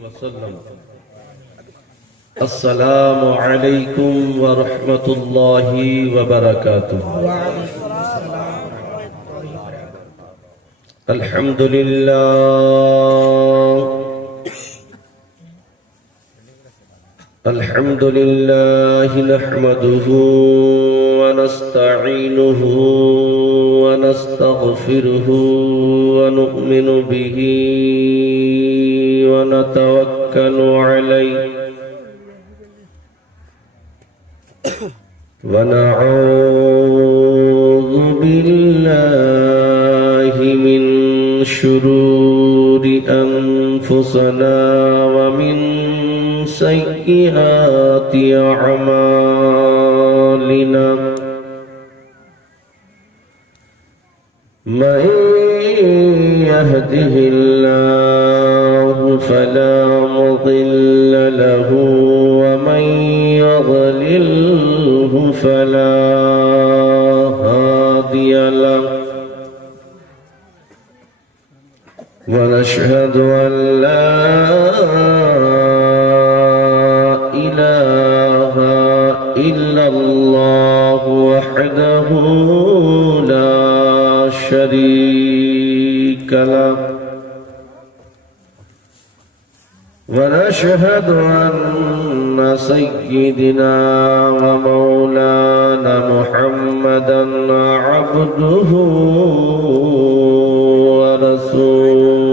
وسلم. السلام عليكم ورحمة الله وبركاته. الحمد لله نحمده ونستعينه ونستغفره ونؤمن به ونتوكل عليه ونعوذ بالله من شرور أنفسنا ومن سيئات أعمالنا. من يهده الله فلا مضل له ومن يضلله فلا هادي له. ونشهد أن لا إله إلا الله وحده لا شريك له. ونشهد أن سيدنا ومولانا محمدا عبده ورسوله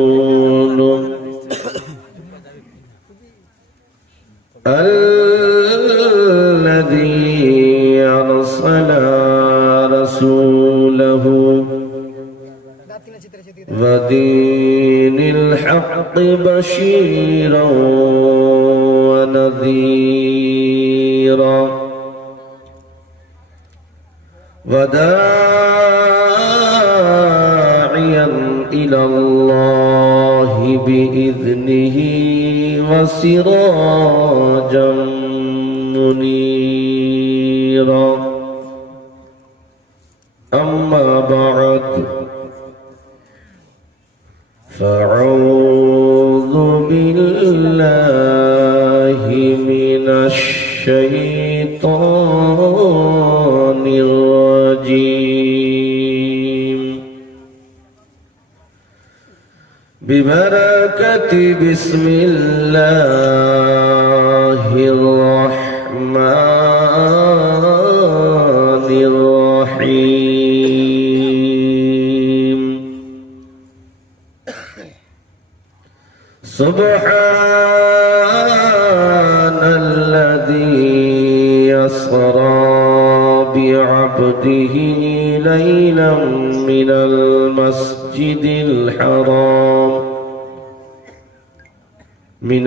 الذي أرسل رسوله ودين الحق بشيرا ونذيرا وداعيا إلى الله بإذنه وسراجا منيرا. أما بعد فأعوذ بالله من الشيطان الرجيم. ببركة بسم الله الرحمن الرحيم. سبحان الذي يسرى بعبده ليلا من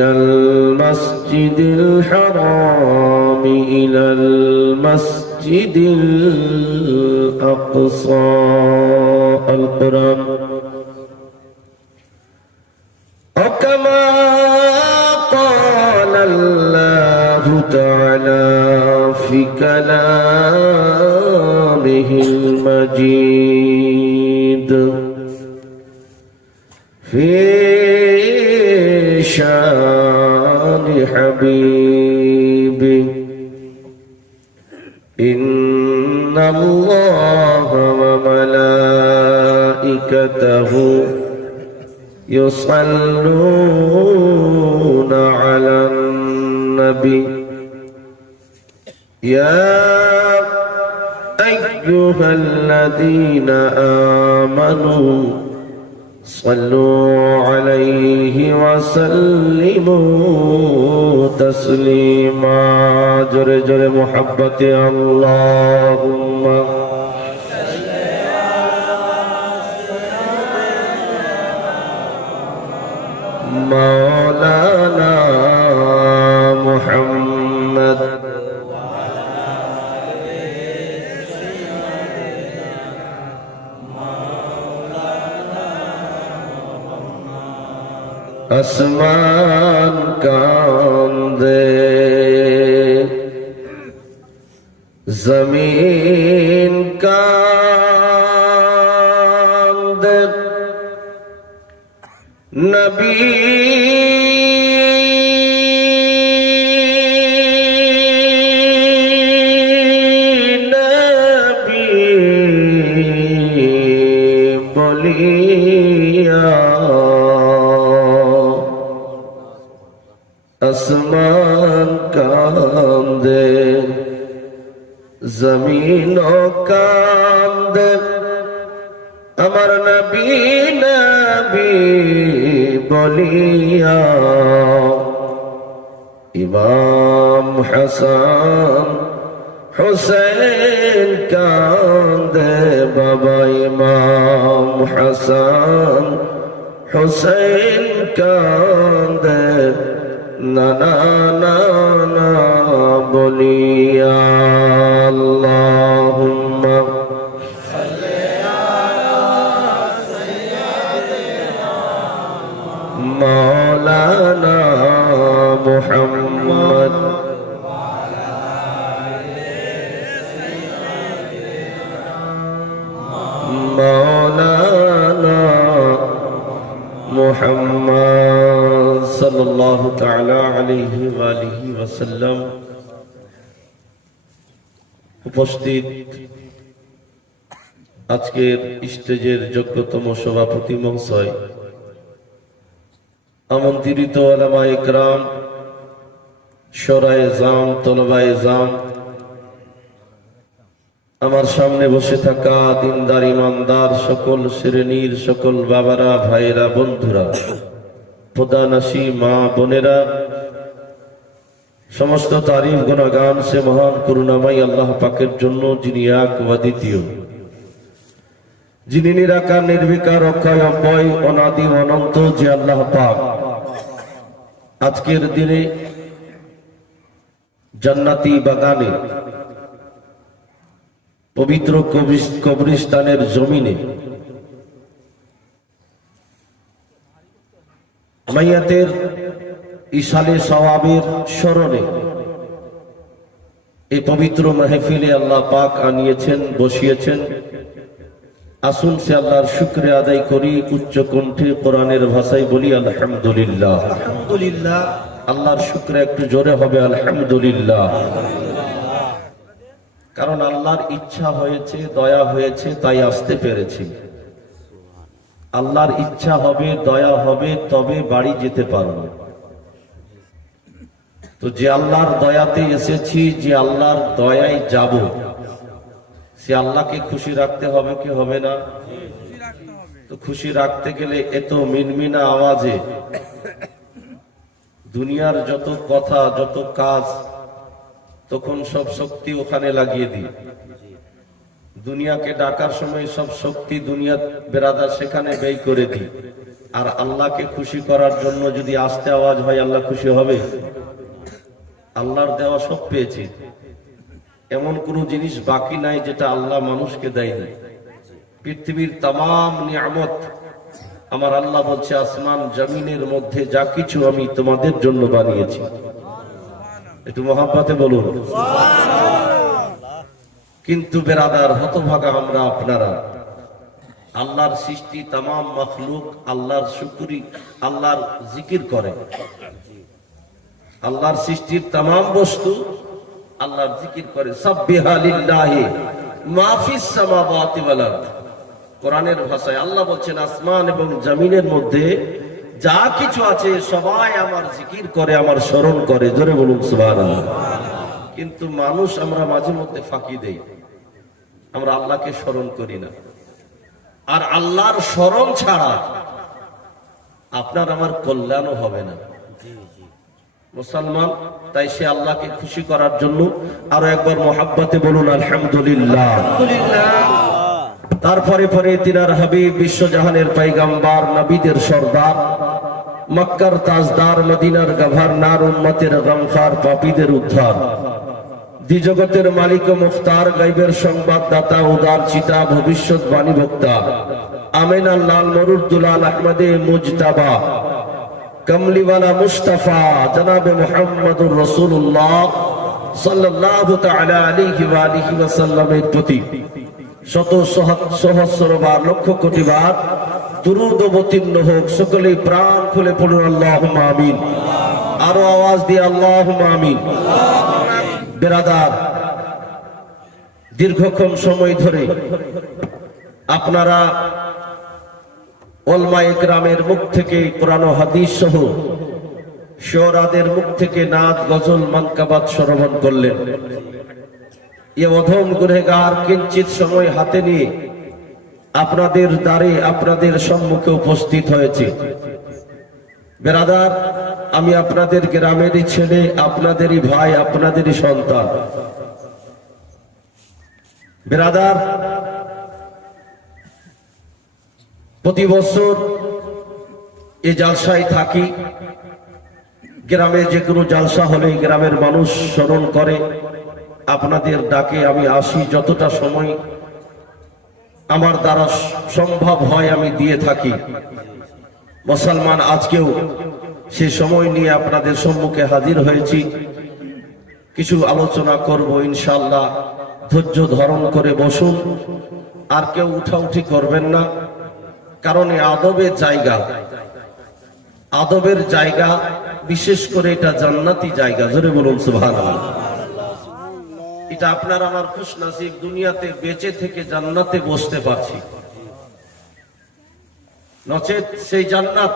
المسجد الحرام إلى المسجد الأقصى الحرام. وكما قال الله تعالى في كلامه المجيد في شان حبيبه: إن الله وملائكته يصلون على النبي يا أيها الذين آمنوا صلوا عليه وسلموا تسليما. جر جر محبت اللهم مولانا محمد आसमान कांदे जमीन कांदे नबी আসমান কান্দে জমিন কান্দে আমার নবী নবী বলিয়া ইমাম হাসান হুসেন কান্দে বাবা ইমাম হাসান হুসেন কান্দে নানা নানা বলিয়া আল্লাহুম্মা মাওলানা মুহাম্মদ মাওলানা মুহাম্মদ সাল্লাল্লাহু তাআলা আলাইহি ওয়া আলিহি ওয়াসাল্লাম। উপস্থিত আজকের স্টেজের যোগ্যতম সভাপতি মহাশয়, আমন্ত্রিত উলামায়ে কেরাম, শরায়ে জাম, তলবায়ে জাম, আমার সামনে বসে থাকা দিনদার ইমানদার সকল শ্রেণীর সকল বাবারা, ভাইয়েরা, বন্ধুরা, প্রদানাসী মা বোনেরা, সমস্ত তারিফ গুণগান সে মহান করুণাময় আল্লাহ পাকের জন্য, যিনি এক ও দ্বিতীয়, যিনি নিরাকার, নির্বিকার, অক্ষয়, অব্যয়, অনাদি, অনন্ত, যে আল্লাহ পাক আজকের দিনে জান্নাতি বাগানে, পবিত্র কবরস্থানের জমিনে মাইয়াতের ইশালে সওয়াবের স্মরণে এই পবিত্র মাহফিলে আল্লাহ পাক আনিয়েছেন, বসিয়েছেন। আসুন সে আল্লাহর শুকরিয়া আদায় করি, উচ্চ কণ্ঠে কোরআনের ভাষায় বলি আলহামদুলিল্লাহ। আলহামদুলিল্লাহ। আল্লাহর শুকরিয়া একটু জোরে হবে আলহামদুলিল্লাহ। কারণ আল্লাহর ইচ্ছা হয়েছে, দয়া হয়েছে, তাই আসতে পেরেছি। আল্লাহর ইচ্ছা হবে, দয়া হবে, তবে বাড়ি যেতে পারবো। তো যে আল্লাহর দয়াতে এসেছি, যে আল্লাহর দয়ায় যাব, সে আল্লাহকে খুশি রাখতে হবে কি হবে না? তো খুশি রাখতে গেলে এত মিনমিনা আওয়াজে দুনিয়ার যত কথা, যত কাজ, তখন সব শক্তি ওখানে লাগিয়ে দিই। দুনিয়াকে ডাকার সময় সব শক্তি দুনিয়া বেরাদার সেখানে ব্যয় করে দিই। আর আল্লাহকে খুশি করার জন্য যদি আস্তে আওয়াজ হয়, আল্লাহ খুশি হবে? আল্লাহর দেওয়া সব পেয়েছি, এমন কোন জিনিস বাকি নাই যেটা আল্লাহ মানুষকে দেয়নি। পৃথিবীর তামাম নিয়ামত আমার আল্লাহ বলছে, আসমান জমিনের মধ্যে যা কিছু আমি তোমাদের জন্য বানিয়েছি। একটু মহাব্বতে বলুন। কিন্তু বেরাদার, হতভাগা আমরা আপনারা, আল্লাহর সৃষ্টি তামাম মখলুক আল্লাহর শুকরি, আল্লাহর জিকির করে। আল্লাহর সৃষ্টির তামাম বস্তু আল্লাহর জিকির করে। সাব্বিহা লিল্লাহি মা ফিস সামাওয়াতি ওয়াল আরদ। কোরআনের ভাষায় আল্লাহ বলছেন, আসমান এবং জমিনের মধ্যে যা কিছু আছে সবাই আমার জিকির করে, আমার স্মরণ করে। জোরে বলুন সুবহানাল্লাহ। কিন্তু মানুষ আমরা মাঝে মধ্যে ফাঁকি দেই, আমরা আল্লাহকে স্মরণ করি না। আর আল্লাহর স্মরণ ছাড়া আপনার আমার কল্যাণও হবে না মুসলমান। তাই সে আল্লাহকে খুশি করার জন্য আরো একবার মোহাব্বতে বলুন আলহামদুলিল্লাহ। তারপরে পরে তিনার হাবিব, বিশ্বজাহানের পয়গম্বর, নবীদের সর্দার, মক্কার তাজদার, মদিনার গভর্নর, উম্মতের গমখার, পাপীদের উদ্ধার, দ্বিজগতের মালিক ও মুখতার, গায়বের সংবাদদাতা, উদার চিতা, ভবিষ্যৎবাণী বক্তা, আমিনা লাল মরুর দুলাল আহমদে মুজতাবা, কমলিওয়ালা মুস্তাফা জনাবে মুহাম্মদুর রাসূলুল্লাহ সাল্লাল্লাহু তাআলা আলাইহি ওয়া আলিহি ওয়াসাল্লামের প্রতি শত সহস্রবার, লক্ষ কোটি বার দুরূদ অবতীর্ণ হোক। সকলেই প্রাণ খুলে পড়ুন আল্লাহুম্মা আমিন। আরো আওয়াজ দিয়ে আল্লাহুম্মা আমিন। বেরাদার, দীর্ঘক্ষণ সময় ধরে আপনারা উলামায়ে কেরামের মুখ থেকে কোরআন ও হাদিস সহ শুআরাদের মুখ থেকে নাত গজল মানকাবাত শ্রবণ করলেন। এ অধম গুনেহগার কিঞ্চিত সময় হাতে নিয়ে আপনাদের দ্বারে আপনাদের সম্মুখে উপস্থিত হয়েছে। বেরাদার, আমি আপনাদের গ্রামেরই ছেলে, আপনাদেরই ভাই, আপনাদেরই সন্তান। বেরাদার, প্রতি বছর এই জালসায় থাকি। গ্রামে যে কোনো জালসা হলে গ্রামের মানুষ স্মরণ করে, আপনাদের ডাকে আমি আসি। যতটা সময় আমার দ্বারা সম্ভব হয় আমি দিয়ে থাকি। মুসলমান আজকেও সে সময় নিয়ে আপনাদের সম্মুখে হাজির হয়েছি। কিছু আলোচনা করব ইনশাআল্লাহ। ধৈর্য ধারণ করে বসুন, আর কেউ উঠাউঠি করবেন না, কারণ এই আদবের জায়গা, আদবের জায়গা, বিশেষ করে এটা জান্নাতি জায়গা। জোরে বলুন সুবহানাল্লাহ। এটা আপনার আমার খুশনসিব, দুনিয়াতে বেঁচে থেকে জান্নাতে বসতে পারছি। নচেত সেই জান্নাত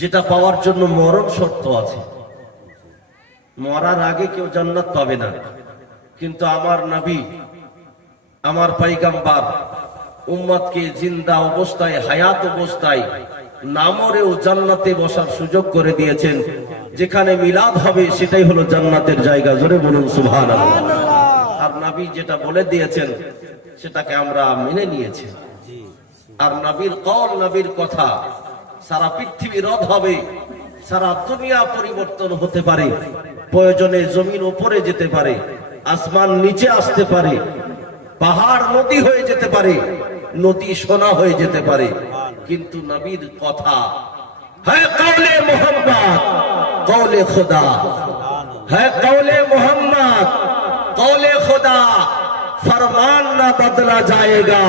যেটা পাওয়ার জন্য মরণ শর্ত আছে, মরার আগে কেউ জান্নাত পাবে না। কিন্তু আমার নবী, আমার পয়গম্বর উম্মতকে জিন্দা অবস্থায়, হায়াত অবস্থায় না মরেও জান্নাতে বসার সুযোগ করে দিয়েছেন। যেখানে মিলাদ হবে সেটাই হলো জান্নাতের জায়গা। জোরে বলুন সুবহানাল্লাহ। আর নবী যেটা বলে দিয়েছেন সেটাকে আমরা মেনে নিয়েছি। আর নবীর কওল, নবীর কথা, সারা পৃথিবী রদ হবে, সারা দুনিয়া পরিবর্তন হতে পারে, প্রয়োজনে জমিন উপরে যেতে পারে, আসমান নিচে আসতে পারে, পাহাড় নদী হয়ে যেতে পারে, নদী সোনা হয়ে যেতে পারে, কিন্তু নবীর কথা হ্যাঁ কওলে মোহাম্মদ, কওলে খুদা, হ্যাঁ কওলে মোহাম্মদ, কওলে খুদা। फरमान ना बदला जाएगा,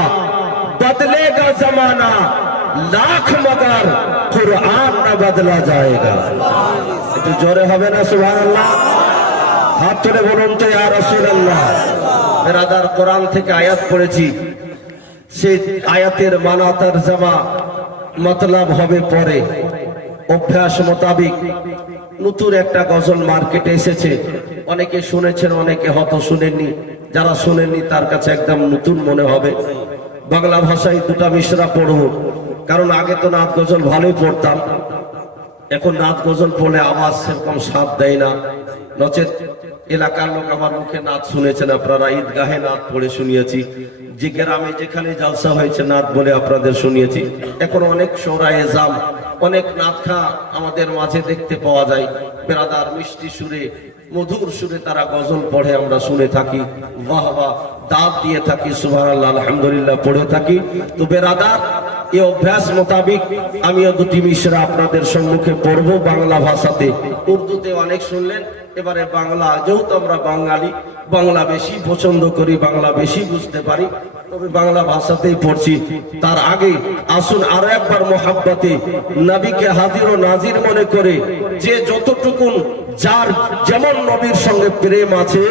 बदलेगा जमाना लाख, मगर कुरान ना बदला जाएगा। একটু জোরে হবে না সুবহানাল্লাহ? হাত তুলে বলুন তো ইয়া রাসূলুল্লাহ। বেরাদার, কোরআন থেকে আয়াত পড়েছি, সেই আয়াতের মানা তরজমা মতলব হবে পরে। অভ্যাস মোতাবিক নতুন একটা গজল মার্কেটে এসেছে। অনেকে শুনেছেন, অনেকে হয়তো শুনেননি। যারা শুনেননি তার কাছে একদম নতুন মনে হবে। বাংলা ভাষায় দুটা মিশরা পড়ব, কারণ আগে তো নাত গজল ভালোই পড়তাম। এখন নাত গজল পড়লে আওয়াজ সেরকম সাথ দেয় না। নচেত এলাকার লোক আমার মুখে নাত শুনেছেন আপনারা, ঈদগাহে নাত পড়ে শুনিয়েছি, যে গ্রামে যেখানে জালসা হয়েছে নাত বলে আপনাদের শুনিয়েছি। এখন অনেক শোরায়ে জাম, অনেক নাতখা আমাদের মাঝে দেখতে পাওয়া যায়। বেরাদার, মিষ্টি সুরে, মধুর সুরে তারা গজল পড়ে, আমরা শুনে থাকি, বাহ বাহ দাঁত দিয়ে থাকি, সুবহানাল্লাহ আলহামদুলিল্লাহ পড়ে থাকি। তো বেরাদার, এই অভ্যাস মোতাবিক আমিও দুটি মিশরা আপনাদের সম্মুখে পড়ব বাংলা ভাষাতে। উর্দুতে অনেক শুনলেন, এবারে বাংলা, যেহেতু আমরা বাঙালি, বাংলা বেশি পছন্দ করি, বাংলা বেশি বুঝতে পারি, তবে বাংলা ভাষাতেই পড়ছি। তার আগে আসুন আরো একবার মোহাব্বতে নবীকে হাজির ও নাজির মনে করে, যে যতটুকুন যার যেমন নবীর সঙ্গে প্রেম আছে,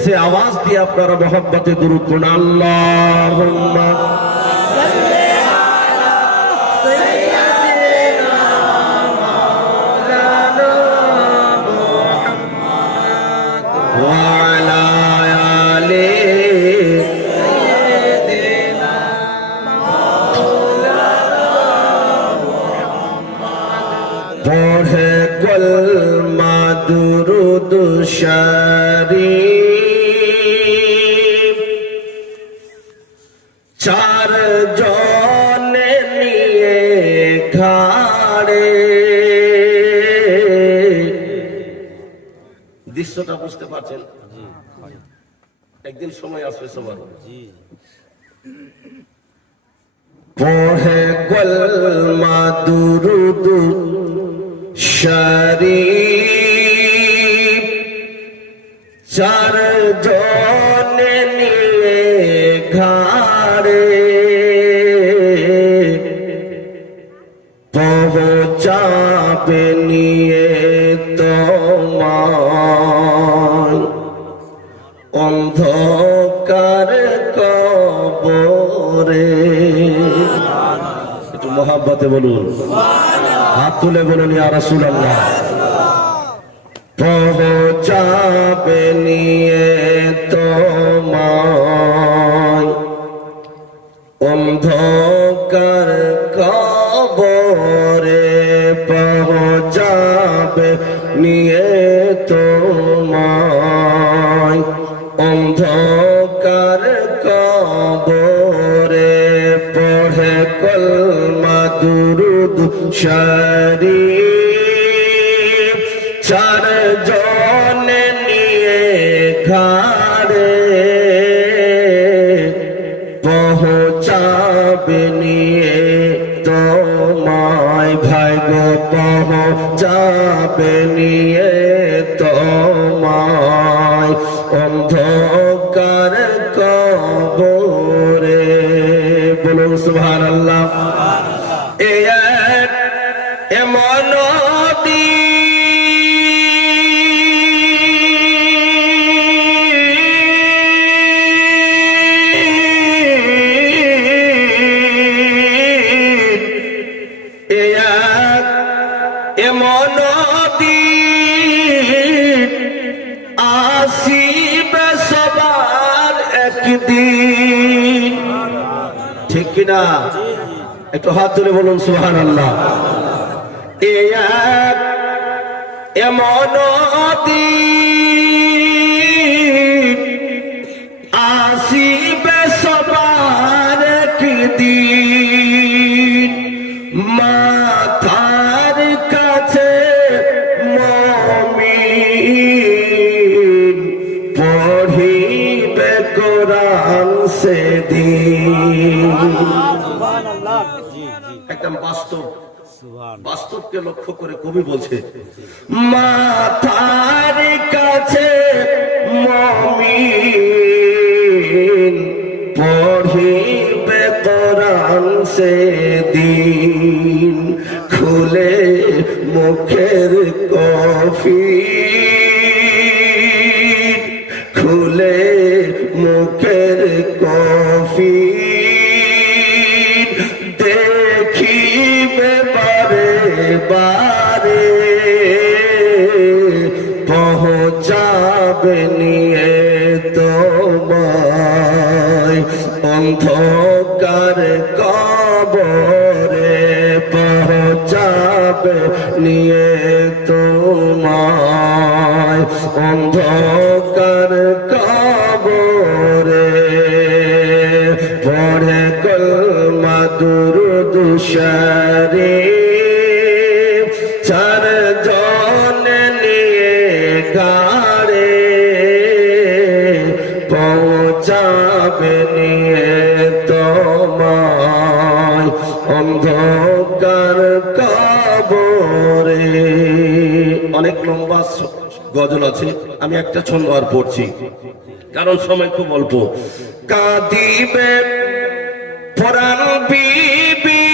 সে আওয়াজ দিয়ে আপনারা মোহাব্বতে দুরূদ পড়ুন। আল্লাহুম্মা দুরূদ শরীফ চার জনে নিয়ে ঘাড়ে। দৃশ্যটা বুঝতে পারছেন? একদিন সময় আসবে সবার। পড়ে কলমা দুরূদ শরীফ চার জনে নিয়ে ঘাড়ে, পৌঁছাবে নিয়ে তোমার অন্ধকার কবরে। একটু মহাব্বতে বলুন। হাত তুলে বলুন ইয়া রাসূলুল্লাহ। পৌঁছাবে নিয়ে তোমায় অন্ধকার কবরে, পৌঁছাবে নিয়ে তোমায় অন্ধকার কবরে, পড়ে কলমা দুরূদ শরীফ চারজনে নিয়ে ঘাড়ে, পৌঁছাবে নিয়ে তোমায় ভাই গো, পৌঁছাবে নিয়ে তোমায় অন্ধকার কবরে। বলুন সুবহানাল্লাহ। এমন এমন আসিবে সবার একদিন, ঠিক কিনা? একটু হাত তুলে বলুন সুবহানাল্লাহ। এমন দিন আসিবে সবার একদিন, মাথার কাছে মুমিন পড়িবে কোরআন সেদিন। একদম বাস্তব, বাস্তবকে লক্ষ্য করে কবি বলছে, মাথার কাছে মুমিন পড়িবে কোরআন সেদিন, খুলে মুখের কফিন, খুলে মুখের কফিন, দেখিবে বারে বারে, পৌঁছাবে নিয়ে তোমায় অন্ধকার কবরে, পৌঁছাবে নিয়ে তোমায় অন্ধকার কবরে, পড়ে কলমা দুরূদ শরীফ চারজনে নিয়ে ঘাড়ে, পৌঁছাবে নিয়ে তোমায় অন্ধকার কবরে। অনেক লম্বা গজল আছে, আমি একটা ছন্দ আর পড়ছি কারণ সময় খুব অল্প। কাঁদিবে পরাণ বিবি,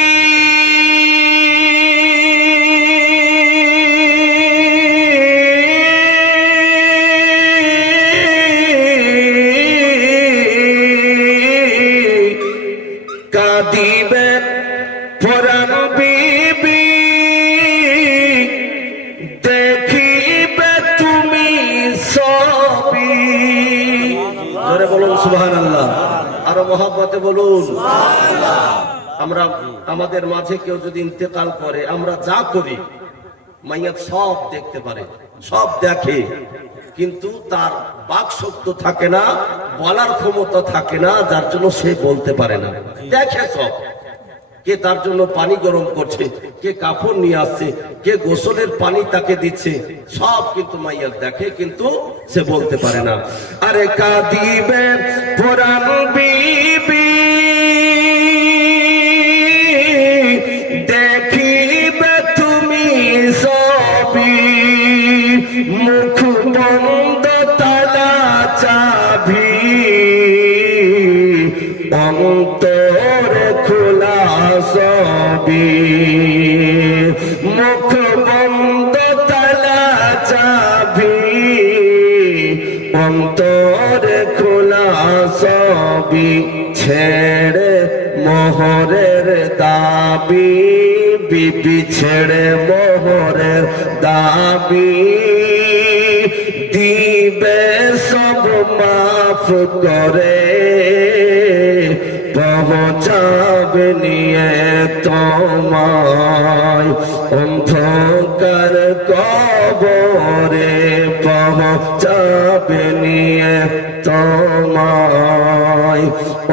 কাঁদিবে পরাণ বিবি, দেখিবে তুমি সবই। জোরে বলুন সুবহানাল্লাহ, আরো মহব্বতে বলুন। আমরা আমাদের মাঝে কেউ যদি ইন্তেকাল করে, আমরা যা করি মাইয়াত সব দেখতে পারে, সব দেখে, কিন্তু তার বাক শক্ত থাকে না, বলার ক্ষমতা থাকে না, যার জন্য সে বলতে পারে না। দেখে সব, কে তার জন্য পানি গরম করছে, কে কাপড় নিয়ে আসছে, কে গোসলের পানি তাকে দিচ্ছে, সব কিন্তু মাইয়া দেখে, কিন্তু সে বলতে পারে না। আরে কাঁদিবে পরাণ বিবি, দেখিবে তুমি সবই, মুখ বন্ধ তালা চাবি, অন্তরে খোলা সবই, মুখ বন্ধ তালা চাবি, অন্তরে খোলা সবই, ছেড়ে মোহরের দাবি, বিছেড়ে মোহরের দাবি দিবে সব মাফ করে পৌঁছাবে নিয়ে তোমায় অন্ধকার কবরে পৌঁছাবে নিয়ে তোমায়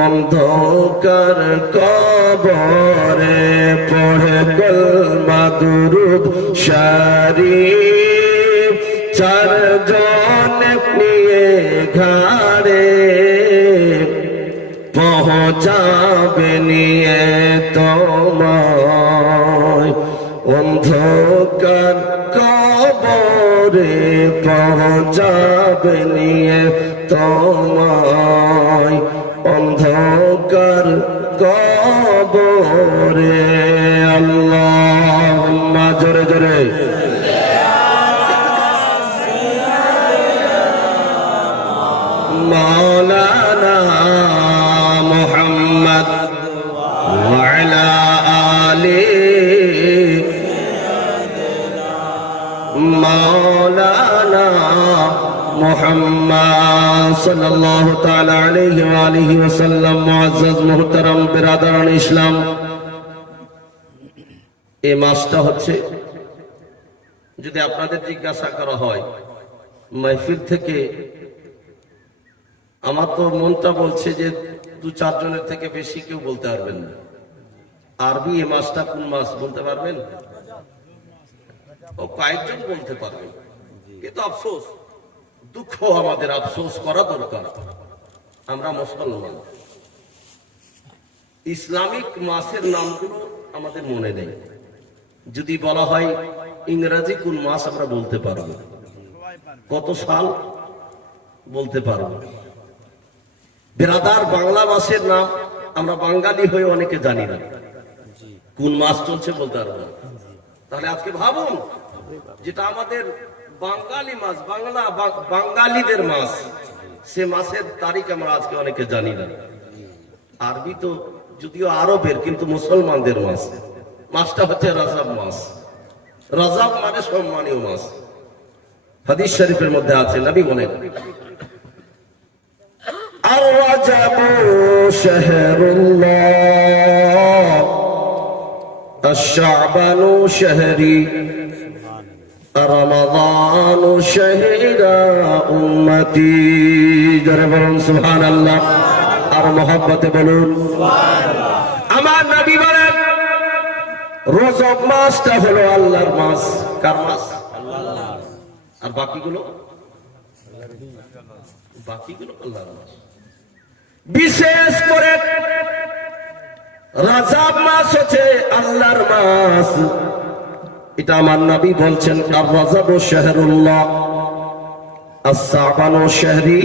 অন্ধকার কবরে পড়ে কলমা দুরূদ শরীফ চারজন নিয়ে ঘাড়ে পৌঁছাবে নিয়ে তোমায় অন্ধকার কবরে পৌঁছাবে নিয়ে তোমায় অন্ধকার কবরে আল্লাহুম্মা জোরে জোরে মাওলানা মুহাম্মদ ওয়া আলা আলি মাওলানা মুহাম্মদ সাল্লাল্লাহু তাআলা আলাইহি ওয়া আলিহি ওয়াসাল্লাম। মুআজ্জাজ মুহতারাম বিরাদারান ইসলাম, এই মাসটা হচ্ছে, যদি আপনাদের জিজ্ঞাসা করা হয় মাহফিল থেকে, আমার তো মনটা বলছে যে 2-4 জনের থেকে বেশি কেউ বলতে পারবেন না। আরবি এই মাসটা কোন মাস বলতে পারবেন? ও কয়েকজন বলতে পারবেন, কিন্তু আফসোস, দুঃখ, আমাদের আফসোস করা দরকার। আমরা মুসলমান, ইসলামিক মাসের নামগুলো আমাদের মনে নেই। যদি বলা হয় ইংরেজি কোন মাস, আমরা বলতে পারবো, কত সাল বলতে পারবো। বেরাদার বাংলা মাসের নাম আমরা বাঙালি হয়ে অনেকে জানি না, কোন মাস চলছে বলতে পারবো না। তাহলে আজকে ভাবুন, যেটা আমাদের বাঙালি মাস, বাঙালিদের মাস, সে মাসের তারিখ আমরা আজকে অনেকে জানি না। আরবি তো যদিও আরবের, কিন্তু মুসলমানদের মাস। মাসটা হচ্ছে রজব মাস। রজব মানে সম্মানীয় মাস। হাদিস শরীফের মধ্যে আছে, নবী বলেন الرجب شهر الله الشعبان شهري رمضان شهر أمتي جرب سبحان الله আর মহব্বতে বলুন আমার নবী বলেন রজব মাসটা হলো আল্লাহর মাস। কার মাস? আল্লাহ। আর বাকিগুলো আল্লাহর মাস। বিশেষ করে রজব মাস হচ্ছে আল্লাহর মাস। এটা আমার নবী বলছেন, আর রজব শাহরুল্লাহ আস-শাবান শাহরি,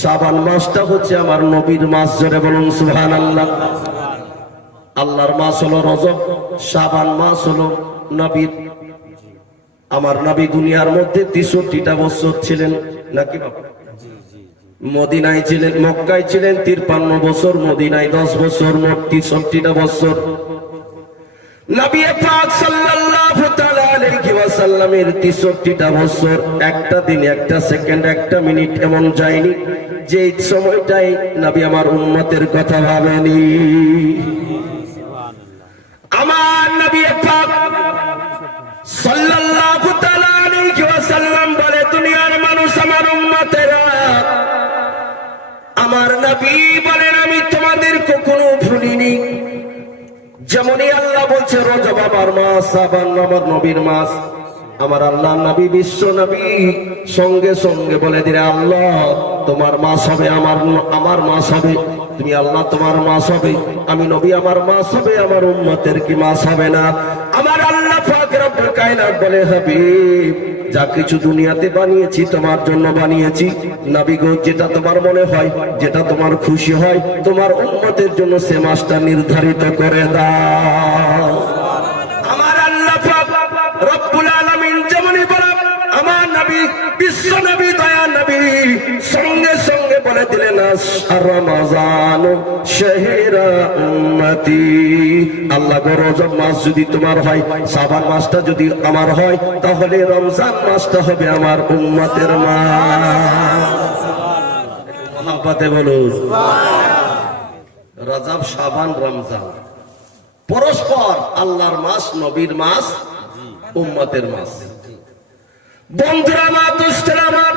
শাবান মাসটা হচ্ছে আমার নবীর মাস। জোরে বলুন সুবহানাল্লাহ। আল্লাহর মাস হলো রজব, শাবান মাস হলো নবীর। আমার নবী দুনিয়ার মধ্যে 63টা বছর ছিলেন নাকি বাবা? মদিনায় ছিলেন, মক্কায় ছিলেন 53 বছর, মদিনায় 10 বছর, মোট 63টা বছর। নবী পাক সাল্লাল্লাহু তাআলা আলাইহি ওয়াসাল্লামের 63টা বছর একটা দিন, একটা সেকেন্ড, একটা মিনিট এমন যায়নি যে সময়টাই নবী আমার উম্মতের কথা ভাবেনি। আমার নবী পাক সাল্লাল্লাহু তাআলা আলাইহি ওয়াসাল্লাম বলে, দুনিয়ার মানুষ আমার উম্মতেরা, আমার নবী বলেন আমি তোমাদের কখনো ভুলিনি। যেমনই আল্লাহ বলছে রজব আমার মাস, শাবান আমার নবীর মাস, আমার আল্লাহ নবী বিশ্ব নবী সঙ্গে সঙ্গে বলে দিলে, আল্লাহ তোমার মাস হবে, আমার মাস হবে। তুমি আল্লাহ তোমার মাস হবে, আমি নবী আমার মাস হবে, আমার উম্মতের কি মাস হবে না? আমার আল্লাহ পাক রব্বুল কায়নাত বলে, হাবিব যা কিছু দুনিয়াতে বানিয়েছি তোমার জন্য বানিয়েছি। নবী গো, যেটা তোমার মনে হয়, যেটা তোমার খুশি হয়, তোমার উম্মতের জন্য সে মাসটা নির্ধারিত করে দাও। আমার আল্লাহ পাক রব্বুল আলামিন যেমনই বলেন, আমার নবী বিশ্ব নবী দয়া নবী সঙ্গে সঙ্গে বলে দিলেন, রমজান শাহরা উম্মতি উম্মতি। আল্লাহ গো, রজব মাস যদি তোমার হয়, শাবান মাসটা যদি আমার হয়, তাহলে রমজান মাসটা হবে আমার উম্মতের মাস। মহাব্বতে বলুন রজব, শাবান, রমজান পরস্পর আল্লাহর মাস, নবীর মাস, উম্মতের মাস। বন্ধুরা আমার, দুষ্টরা আমার,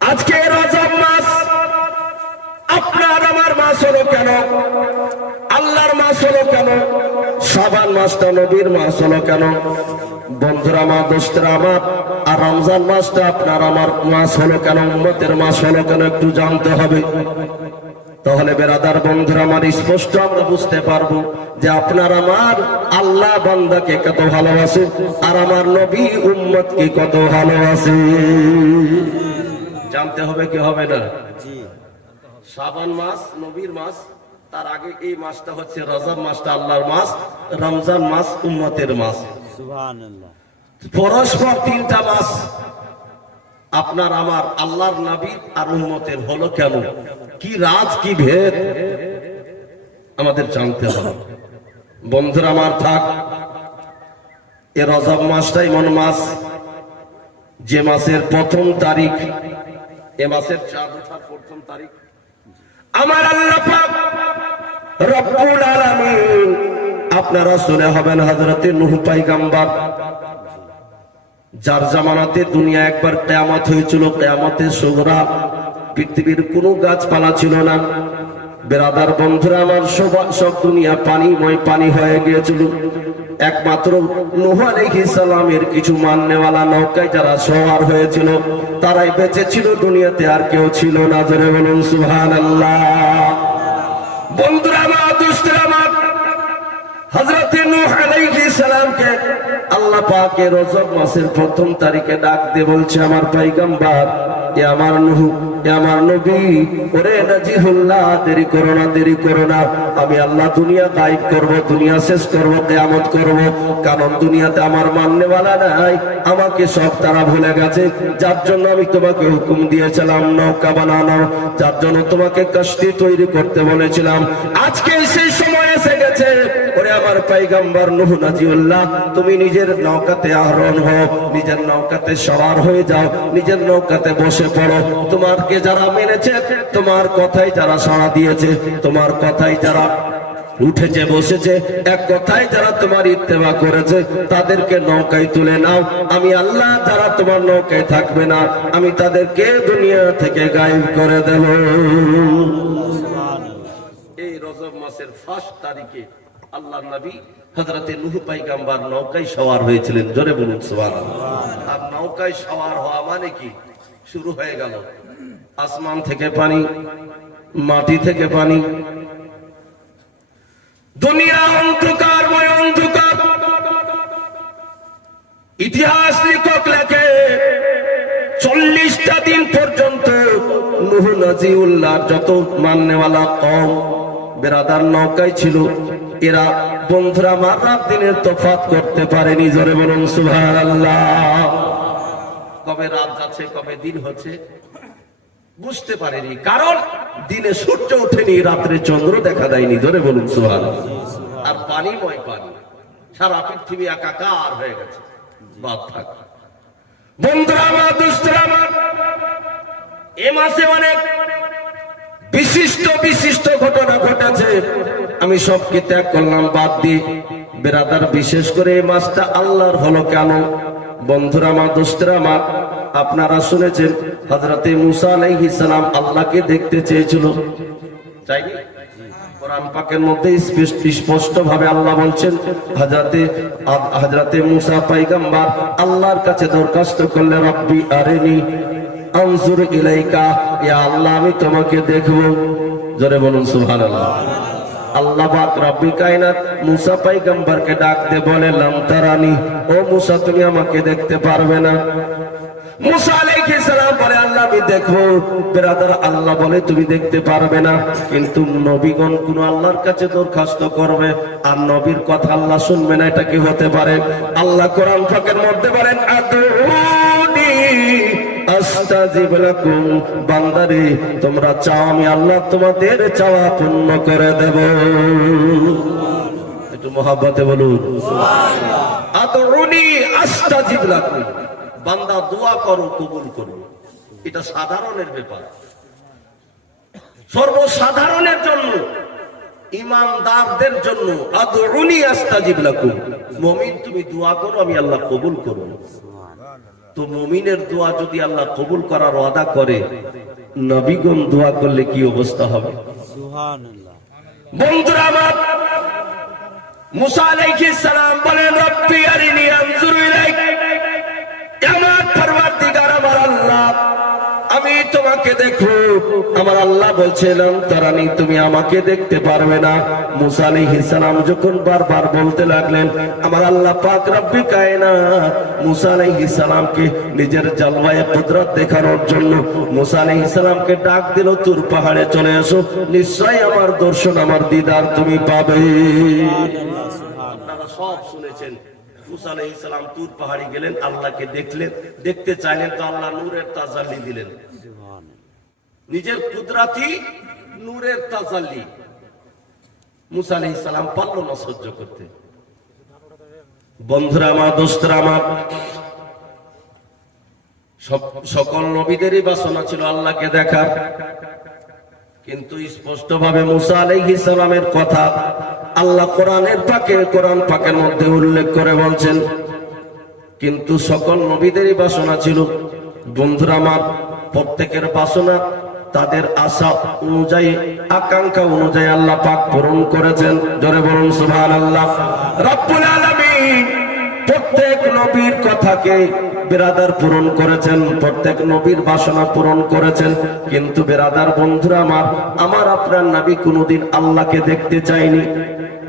আজকে রজব মাস আপনার আমার মাস হলো কেন? আল্লাহর মাস হলো কেন? শাবান মাসটা নবীর মাস হলো কেন? বন্ধুরা আমার, দোস্তরা আমার, আর রমজান মাসটা আপনার আমার মাস হলো কেন? উম্মতের মাস হলো কেন? একটু জানতে হবে। তাহলে বেরাদার বন্ধুরা আমার, স্পষ্ট আমরা বুঝতে পারবো যে আপনার আমার আল্লাহ বান্দাকে কত ভালোবাসে, আর আমার নবী উম্মতকে কত ভালোবাসে। জানতে হবে কি হবে না? শাবান মাস নবীর মাস, তার আগে এই মাসটা হচ্ছে রজব মাসটা আল্লাহর মাস, রমজান মাস উম্মতের মাস। সুবহানাল্লাহ। পরস্পর তিনটা মাস আপনার আমার আল্লাহর নবী আর উম্মতের হলো কেন? কি রাজ, কি ভেদ আমাদের জানতে হবে। বন্ধুরা আমার, থাক, এ রজব মাসটা এমন মাস যে মাসের প্রথম তারিখ, এ মাসের চাঁদ ওঠার প্রথম তারিখ আমার আল্লাহ পাক রব্বুল আলামিন, আপনারা শুনে হবেন হযরতে নূহ পয়গম্বর, যার জামানাতে দুনিয়া একবার কিয়ামত হয়েছিল, কিয়ামতের সুগরা। পৃথিবীর কোনো গাছপালা ছিল না। বেরাদার বন্ধুরা আমার, সব দুনিয়া পানিময়, পানি হয়ে গিয়েছিল। একমাত্র নূহ আলাইহিস সালামের কিছু মাননেওয়ালা নৌকায় যারা সওয়ার হয়েছিল, তারাই বেঁচে ছিল, দুনিয়াতে আর কেউ ছিল না। জোরে বলুন সুবহানাল্লাহ। বন্ধুরা আমার, দুষ্টরা আমার, হযরতে নূহ আলাইহিস সালামকে আল্লাহ পাক রজব মাসের প্রথম তারিখে ডাক দিয়ে বলছে, আমার পয়গম্বর, এ আমার নূহ, এ আমার নবী, ওরে নাজিহুল্লাহ, দেরি করো না, দেরি করো না। আমি আল্লাহ দুনিয়া গায়েব করব, দুনিয়া শেষ করব, কিয়ামত করব। কারণ দুনিয়াতে আমার মাননেওয়ালা নাই, আমাকে সব তারা ভুলে গেছে। যার জন্য আমি তোমাকে হুকুম দিয়েছিলাম নৌকা বানানো, যার জন্য তোমাকে কষ্টি তৈরি করতে বলেছিলাম। আজকে সেই সময় এসে গেছে, ওরে আমার পয়গম্বর নূহ নাজিউল্লাহ, তুমি নিজের নৌকাতে আরোহণ হও, নিজের নৌকাতে সওয়ার হয়ে যাও, নিজের নৌকাতে বসে পড়ো। তোমাকে যারা মেনেছে, তোমার কথাই যারা সাড়া দিয়েছে, তোমার কথাই যারা উঠেছে বসেছে, এক কথায় যারা তোমার ইত্তেবা করেছে, তাদেরকে নৌকায় তুলে নাও। আমি আল্লাহ যারা তোমার নৌকায় থাকবে না, আমি তাদেরকে দুনিয়া থেকে গায়েব করে দেব। এই রজব মাসের ফার্স্ট তারিখে আল্লাহর নবী হযরতে নূহ পয়গম্বর নৌকায় সওয়ার হয়েছিলেন। জোরে বলুন সুবহানাল্লাহ। আর নৌকায় সওয়ার হওয়া মানে কি? শুরু হয়ে গেল আসমান থেকে পানি, মাটি থেকে পানি, দুনিয়া অন্ধকারময়, অন্ধকার। ইতিহাস লেখক লেখে 40টা দিন পর্যন্ত নূহ নাজিউল্লাহর যত মাননেওয়ালা কওম বেরাদার নৌকায় ছিল, এরা বন্ধুরা আমার রাত দিনের তফাৎ করতে পারেনি। জোরে বলুন সুবহানাল্লাহ। কবে রাত যাচ্ছে, কবে দিন হচ্ছে বুঝতে পারেনি, কারণ দিনে সূর্য ওঠেনি, রাত্রে চন্দ্র দেখা দেয়নি। জোরে বলুন সুবহানাল্লাহ। আর পানিময় পানি, সারা পৃথিবী একাকার হয়ে গেছে। বাদ থাক বন্ধুরা আমার, দুষ্টরা আমার, এ মাসে অনেক বিশিষ্ট বিশিষ্ট ঘটনা ঘটেছে। আমি সবকে ত্যাগ করলাম, বাদ দিয়ে বেরাদার, বিশেষ করে এই মাসটা আল্লাহর হলো কেন? বন্ধুরা আমার, দোস্তরা আমার, আপনারা শুনেছেন হযরতে মূসা আলাইহিস সালাম আল্লাহকে দেখতে চেয়েছিল, চাইনি? কোরআন পাকের মধ্যে স্পষ্ট ভাবে আল্লাহ বলছেন, হযরতে মূসা পয়গম্বর আল্লাহর কাছে দরখাস্ত করলেন, রব্বি আরিনি আনজুর ইলাইকা, ইয়া আল্লাহ আমি তোমাকে দেখব। জোরে বলুন সুবহানাল্লাহ। আল্লাহ পাক রব্বুল কায়নাত মূসা পয়গম্বরকে ডাকতে বলে, লাম তারানি, ও মূসা তুমি আমাকে দেখতে পারবে না। মূসা আলাইহিস সালাম বলে, আল্লাহ আমি দেখবো। ব্রাদার, আল্লাহ বলে তুমি দেখতে পারবে না, কিন্তু নবীগণ কোন আল্লাহর কাছে দরখাস্ত করবে আর নবীর কথা আল্লাহ শুনবে না, এটা কি হতে পারে? আল্লাহ কোরআন পাকের মধ্যে বলেন, আদউনি আস্তাজিব লাকুম, বান্দারে তোমরা চাও আমি আল্লাহ তোমাদের চাওয়া পূর্ণ করে দেব। একটু মহাব্বতে বলুন সুবহানাল্লাহ। আদউনি আস্তাজিব লাকুম, বান্দা দোয়া করো কবুল করো। এটা সাধারণের ব্যাপার, সর্বসাধারণের জন্য, ইমানদারদের জন্য। আদউনি আস্তাজিব লাকুম, মুমিন তুমি দোয়া করো আমি আল্লাহ কবুল করব। তো মুমিনের দোয়া যদি আল্লাহ কবুল করার ওয়াদা করে, নবীগণ দোয়া করলে কি অবস্থা হবে? সুবহানাল্লাহ। বন্ধুরা আমার, মুসা আলাইহিস সালাম বলেন রব্বি আরিনি আনজুর ইলাইক, আমার পরওয়ারদিগার আমার আল্লাহ আমি তোমাকে দেখো। আমার আল্লাহ বলছিলাম তারানি তুমি আমাকে দেখতে পারবে না। মুসা আলাইহিস সালাম যখন বারবার বলতে লাগলেন, আমার আল্লাহ পাক রব্বি কায়নাত মুসা আলাইহিস সালামকে নিজের জালওয়ায়ে কুদরত দেখানোর জন্য মুসা আলাইহিস সালামকে ডাক দিল, তুর পাহাড়ে চলে এসো, নিশ্চয়ই আমার দর্শন আমার দিদার তুমি পাবে। আপনারা সব শুনেছেন, মুসা আলাইহিস সালাম তুর পাহাড়ে গেলেন, আল্লাহকে দেখলেন, দেখতে চাইলেন তো আল্লাহ নূরের তাজাল্লি দিলেন, নিজের কুদরতি নূরের তাজাল্লি। মুসা আলাইহিস সালাম পারল না সহ্য করতে। বন্ধুরা আমার, দোস্তরা আমার, সকল নবীদেরই বাসনা ছিল আল্লাহকে দেখার, কিন্তু স্পষ্টভাবে মুসা আলাইহিস সালামের কথা আল্লাহ কোরআন পাকের মধ্যে উল্লেখ করে বলছেন। কিন্তু সকল নবীদেরই বাসনা ছিল। বন্ধুরা আমার, প্রত্যেকের বাসনা তাদের আশা অনুযায়ী, আকাঙ্ক্ষা অনুযায়ী আল্লাহ পাক পূরণ করেছেন। জোরে বলুন সুবহানাল্লাহ। রব্বুল আলামিন প্রত্যেক নবীর কথাকে বিরাদার পূরণ করেছেন, প্রত্যেক নবীর বাসনা পূরণ করেছেন। কিন্তু বিরাদার বন্ধুরা আমার আপনার নবী কোনদিন আল্লাহকে দেখতে চায়নি।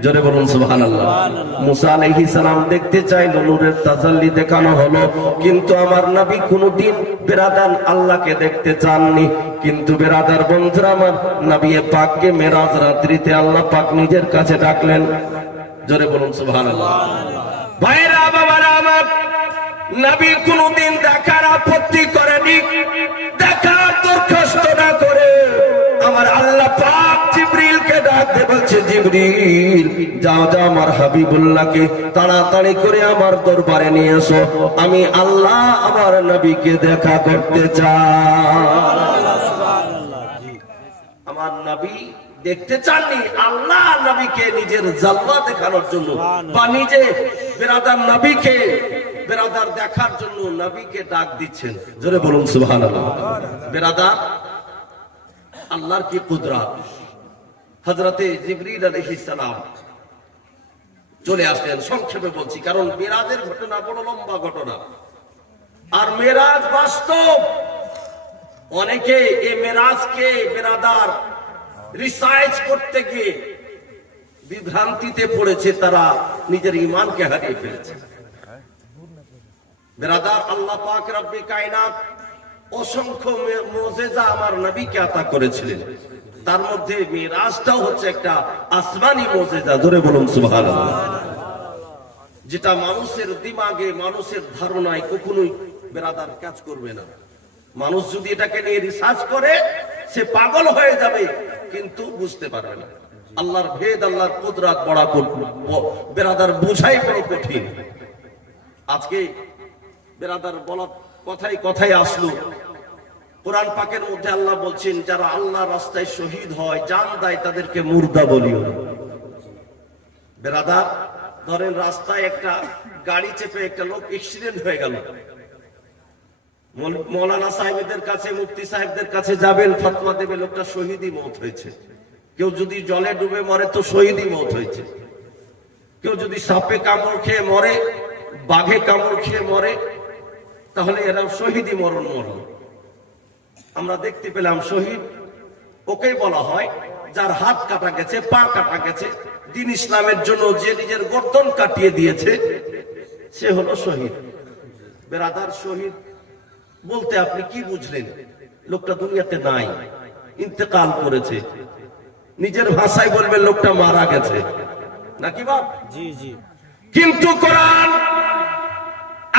জোরে বলুন সুবহানাল্লাহ। মুসা আলাইহিস সালাম দেখতে চাইল, নূরের তাজাল্লি দেখানো হলো, কিন্তু আমার নবী কোনদিন বিরাদার আল্লাহকে দেখতে চাননি। কিন্তু বিরাদার বন্ধুরা আমার, নবী পাককে মেরাজ রাত্রিতে আল্লাহ পাক নিজের কাছে ডাকলেন। জোরে বলুন সুবহানাল্লাহ। ভাইরা বাবারা আমার, নবী কোনদিন দেখার আপত্তি করেনি, দেখার দরখাস্ত না করে আমার আল্লাহ পাক জিবরিলকে ডাকতে বলছে, জিবরিল যাও যাও আমার হাবিবুল্লাহকে তাড়াতাড়ি করে আমার দরবারে নিয়ে এসো, আমি আল্লাহ আমার নবীকে দেখা করতে চাই। আমার নবী দেখতে চাননি, আল্লাহ নবীকে নিজের জালওয়া দেখানোর জন্য বা নিজে বিরাদার নবীকে বিরাদার দেখার জন্য নবীকে ডাক দিচ্ছেন। জোরে বলুন সুবহানাল্লাহ। বিরাদার আল্লাহর কি কুদরত। হযরতে জিবরিল আলাইহিস সালাম চলে আসলেন। সংক্ষেপে বলছি, কারণ মেরাজের ঘটনা বড় লম্বা ঘটনা, আর মেরাজ বাস্তব। অনেকে এই মেরাজকে বিরাদার রিসার্চ করতে গিয়ে বিভ্রান্তিতে পড়েছে, তারা নিজের ঈমানকে হারিয়ে ফেলেছে। বিরাদার, আল্লাহ পাক রব্বি কায়নাত অসংখ্য মুজিজা আমার নবীকে আতা করেছিলেন, তার মধ্যে মিরাজটাও হচ্ছে একটা আসমানি মুজিজা। জোরে বলুন সুবহানাল্লাহ। যেটা মানুষের দিমাগে, মানুষের ধারণায় কখনোই বিরাদার কাজ করবে না। মানুষ যদি এটাকে নিয়ে রিসার্চ করে, সে পাগল হয়ে যাবে, কিন্তু বুঝতে পারবে না। আল্লাহর ভেদ, আল্লাহর কুদরত বড় বিরাদার বোঝাই বড় কঠিন। আজকে বিরাদার বলা কথাই আসলো, কোরআন পাকের মধ্যে আল্লাহ বলছেন, যারা আল্লাহর রাস্তায় শহীদ হয়, জান দেয়, তাদেরকে মুর্দা বলিও। বিরাদার, ধরেন রাস্তায় একটা গাড়ি চেপে একটা লোক অ্যাক্সিডেন্ট হয়ে গেল, মৌলানা সাহেবদের কাছে, মুফতি সাহেবদের কাছে যাবেন, ফতোয়া দেবে লোকটা শহীদই মওত হয়েছে। কেউ যদি জলে ডুবে মরে তো শহীদই মওত হয়েছে। কেউ যদি সাপে কামড় খেয়ে মরে, বাঘে কামড় খেয়ে মরে, তাহলে এরা শহীদই মরণ মরল। আমরা দেখতে পেলাম শহীদ ওকে বলা হয় যার হাত কাটা গেছে, পা কাটা গেছে, দ্বীন ইসলামের জন্য যে নিজের গর্দন কাটিয়ে দিয়েছে, সে হলো শহীদ। বেরাদার, শহীদ বলতে আপনি কি বুঝলেন? লোকটা দুনিয়াতে নাই, ইন্তেকাল করেছে। নিজের ভাষায় বলবেন লোকটা মারা গেছে, নাকি বাপ? জি জি। কিন্তু কোরআন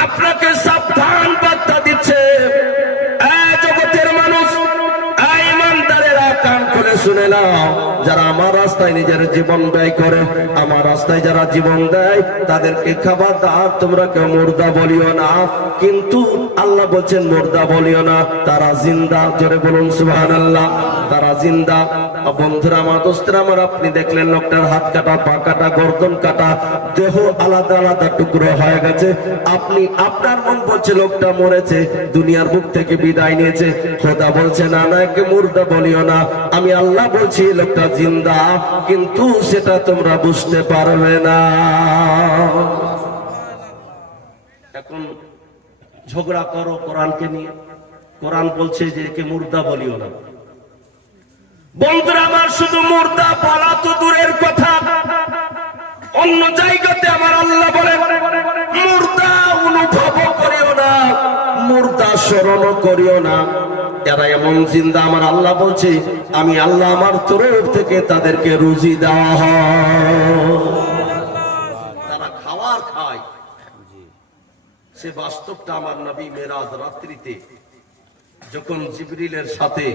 আপনাকে সাবধান বার্তা দিচ্ছে, জগতের মানুষ, ইমানদারেরা কান খুলে শুনে নাও, যারা আমার রাস্তায় নিজের জীবন ব্যয় করে, আমার রাস্তায় যারা জীবন দেয়, তাদেরকে খবরদার তোমরা কেউ মুর্দা বলিও না। কিন্তু আল্লাহ বলছেন মুর্দা বলিও না, তারা জিন্দা। জোরে বলুন সুবহানাল্লাহ। তারা জিন্দা। বন্ধুরা আমার, দোস্তরা আমার, আপনি দেখলেন লোকটার হাত কাটা, পা কাটা, গর্দন কাটা, দেহ আলাদা আলাদা টুকরো হয়ে গেছে। আপনি, আপনার মন বলছে লোকটা মরেছে, দুনিয়ার বুক থেকে বিদায় নিয়েছে। খোদা বলছে না না, একে মুর্দা বলিও না। আমি আল্লাহ বলছি লোকটা জিন্দা, কিন্তু সেটা তোমরা বুঝতে পারবে না। এখন ঝগড়া করো কোরআনকে নিয়ে, কোরআন বলছে যে একে মুর্দা বলিও না। বন্ধুরা আমার, শুধু মুর্দা বলা তো দূরের কথা, অন্য জায়গাতে আমার আল্লাহ বলে মুর্দা অনুভব করিও না, মুর্দা স্মরণ করিও না। এরা এমন জিন্দা, আমার আল্লাহ বলছে আমি আল্লাহ আমার তরফ থেকে তাদেরকে রুজি দেওয়া হয়। তারা খাবার খায়, সে বাস্তবটা আমার নবী মেরাজ রাত্রিতে যখন জিবরিলের সাথে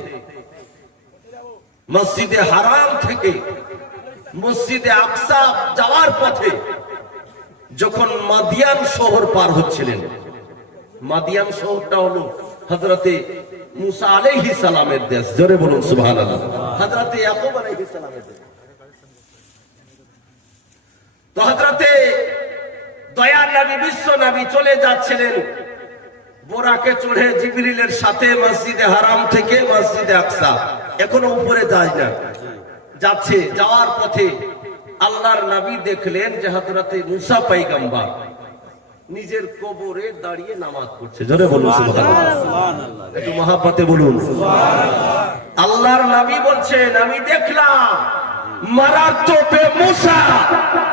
মসজিদে হারাম থেকে মসজিদে আকসা যাওয়ার পথে যখন মাদিয়ান শহর পার হচ্ছিলেন, মাদিয়ান শহরটা হলো হযরতে মুসা আলাইহিস সালামের দেশ। জোরে বলুন সুবহানাল্লাহ। হযরতে ইয়াকুব আলাইহিস সালামের দেশ। তো হযরতে দয়ার নবী, বিশ্ব নবী চলে যাচ্ছিলেন বোরাকে চড়ে জিবরিলের সাথে মসজিদে হারাম থেকে মসজিদে আকসা। এখনো উপরে যায় না, যাচ্ছে। যাওয়ার পথে আল্লাহর নবী দেখলেন যে হযরতে মুসা পয়গম্বর নিজের কবরে দাঁড়িয়ে নামাজ পড়ছে। জোরে বলুন সুবহানাল্লাহ। একটু মহাব্বতে বলুন সুবহানাল্লাহ। আল্লাহর নবী বলছেন আমি দেখলাম মারাতু বিমুসা